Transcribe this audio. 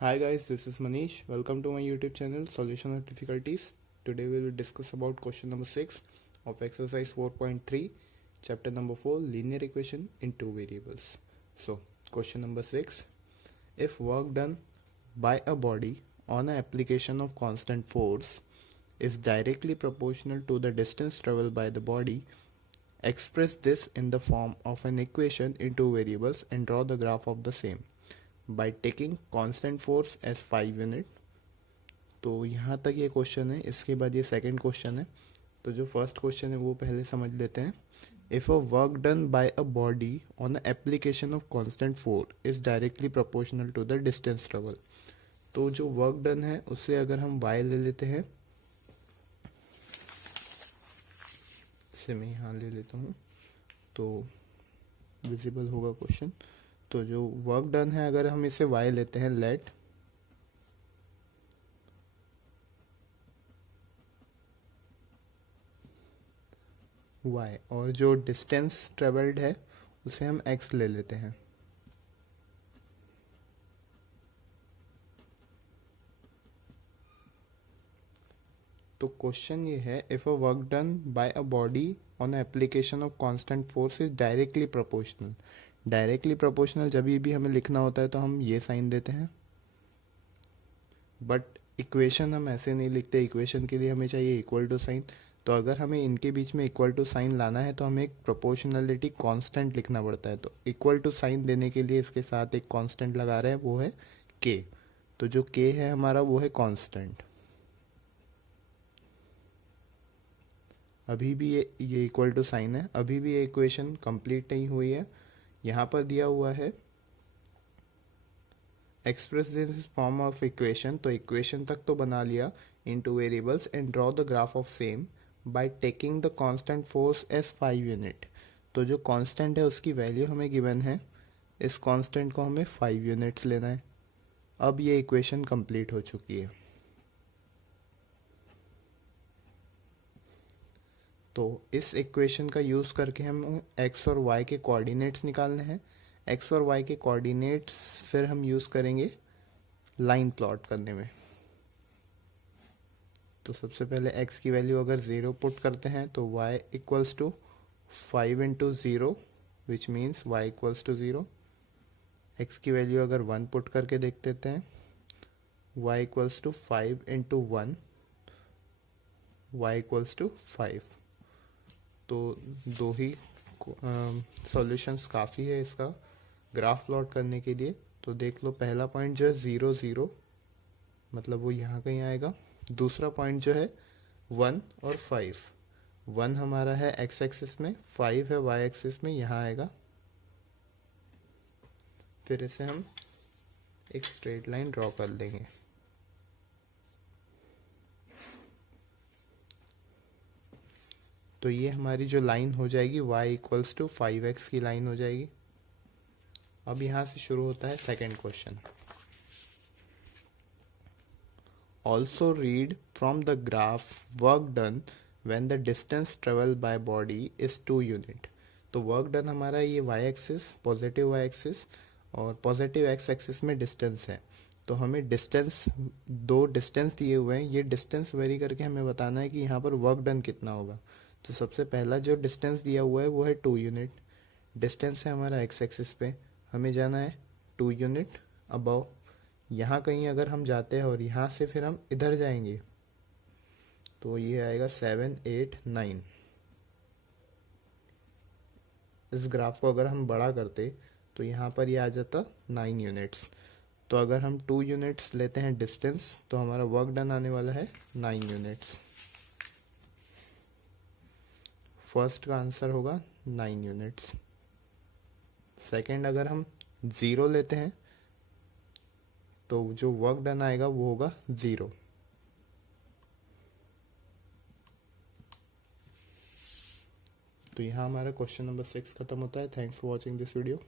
Hi guys, this is Manish. Welcome to my YouTube channel Solution of Difficulties. Today we will discuss about question number 6 of exercise 4.3, chapter number 4, linear equation in two variables. So, question number 6. If work done by a body on an application of constant force is directly proportional to the distance traveled by the body, express this in the form of an equation in two variables and draw the graph of the same. By taking constant force as 5 unit. तो यहाँ तक ये question है। इसके बाद ये second question है। तो जो फर्स्ट क्वेश्चन है वो पहले समझ लेते हैं। If a work done by a body on application of constant force is directly proportional to the distance travel. तो जो वर्क डन है उससे अगर हम y ले लेते हैं, इसे मैं यहाँ ले लेता हूँ तो विजिबल होगा क्वेश्चन। तो जो वर्क डन है अगर हम इसे y लेते हैं, लेट y, और जो डिस्टेंस ट्रेवल्ड है उसे हम x ले लेते हैं। तो क्वेश्चन ये है, if a work done by a body on application of constant force is directly proportional. Directly proportional जब भी हमें लिखना होता है तो हम ये साइन देते हैं, बट इक्वेशन हम ऐसे नहीं लिखते। इक्वेशन के लिए हमें चाहिए इक्वल टू साइन। तो अगर हमें इनके बीच में इक्वल टू साइन लाना है तो हमें एक प्रोपोर्शनलिटी कांस्टेंट लिखना पड़ता है। तो इक्वल टू साइन देने के लिए इसके साथ एक कांस्टेंट लगा रहे हैं, वो है के। तो जो के है हमारा वो है कांस्टेंट। अभी भी ये इक्वल टू साइन है, अभी भी ये इक्वेशन कंप्लीट नहीं हुई है। यहाँ पर दिया हुआ है express this form of equation. तो इक्वेशन तक तो बना लिया in two variables and draw the graph of same by taking the constant force as 5 unit. तो जो कांस्टेंट है उसकी वैल्यू हमें गिवन है, इस कांस्टेंट को हमें 5 यूनिट्स लेना है। अब ये इक्वेशन कंप्लीट हो चुकी है। तो इस इक्वेशन का यूज़ करके हम एक्स और वाई के कोऑर्डिनेट्स निकालने हैं। एक्स और वाई के कोऑर्डिनेट्स फिर हम यूज़ करेंगे लाइन प्लॉट करने में। तो सबसे पहले x की वैल्यू अगर 0 पुट करते हैं तो y equals to 5 into 0, which means y equals to 0। x की वैल्यू अगर 1 पुट करके देख देते हैं, y equals to 5 into 1, y equals to 5। तो दो ही सॉल्यूशंस काफ़ी है इसका ग्राफ प्लॉट करने के लिए। तो देख लो, पहला पॉइंट जो है 0 0, मतलब वो यहाँ कहीं आएगा। दूसरा पॉइंट जो है 1 और 5, 1 हमारा है x एक्सिस में, 5 है y एक्सिस में, यहाँ आएगा। फिर इसे हम एक स्ट्रेट लाइन ड्रॉ कर देंगे। तो ये हमारी जो लाइन हो जाएगी y इक्वल्स टू 5x की लाइन हो जाएगी। अब यहाँ से शुरू होता है second question. Also read from the graph work done when the distance travel by body is 2 unit. तो वर्क डन हमारा ये y axis, positive y axis, और पॉजिटिव x एक्सिस में डिस्टेंस है। तो हमें डिस्टेंस, दो डिस्टेंस दिए हुए हैं, ये डिस्टेंस वेरी करके हमें बताना है कि यहाँ पर वर्क डन कितना होगा। तो सबसे पहला जो डिस्टेंस दिया हुआ है वो है 2 यूनिट। डिस्टेंस है हमारा x एक्सिस पे, हमें जाना है 2 यूनिट अबव। यहाँ कहीं अगर हम जाते हैं और यहाँ से फिर हम इधर जाएंगे तो ये आएगा 7 8 9। इस ग्राफ को अगर हम बड़ा करते तो यहाँ पर ये आ जाता 9 यूनिट्स। तो अगर हम 2 यूनिट्स लेते हैं डिस्टेंस तो हमारा वर्क डन आने वाला है 9 यूनिट्स। फर्स्ट का आंसर होगा 9 यूनिट्स। सेकंड, अगर हम 0 लेते हैं तो जो वर्क डन आएगा वो होगा 0। तो यहाँ हमारा क्वेश्चन नंबर 6 खत्म होता है। Thanks for watching this video.